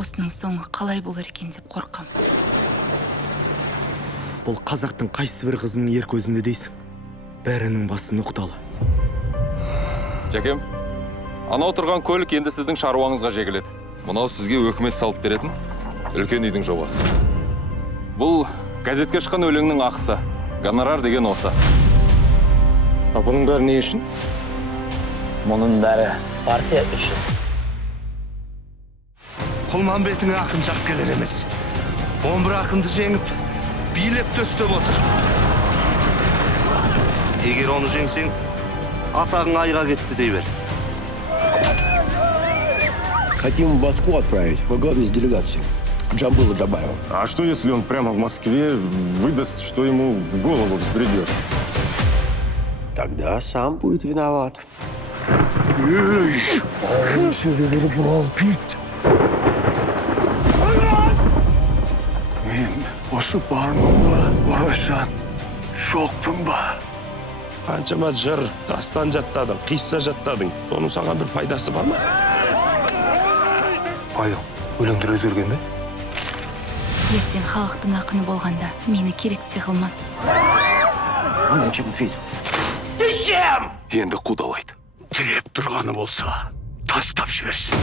осының соңы қалай болар екен деп қорқам. Бұл қазақтың қайсы бір қызының ер көзінде дейсің? Бәрінің басы ноқталы. Жәкем, анау тұрған көлік енді сіздің шаруаңызға жегіледі. Мұнау сізге өкімет салып беретін үлкен үйдің жобасы. Бұл газетке шыққан өлеңнің ақысы. Гонорар деген осы. А бұның бәрі не үшін? Мұның бәрі партия үшін. Құлманбетің ақын жақ келер емес. 11 ақынды жеңіп, билеп төстеп отыр. Егер оны жеңсең, атағың айға кетті дей бер. Хотим в Москву отправить во главе с делегацией Джамбыла Джабаева. А что, если он прямо в Москве выдаст, что ему в голову взбредет? Тогда сам будет виноват. Мен осы бармын ба, орасан жоқпын ба? Қаншама жыр, дастан жаттадың, қисса жаттадың. Соның саған бір пайдасы бар ма? Павел, өлеңдер өзгерген бе? Ертең халықтың ақыны болғанда мені керек те қылмассыз. Он чем ответил? Енді қудалайды. Тіреп тұрғаны болса, тастап жіберсін.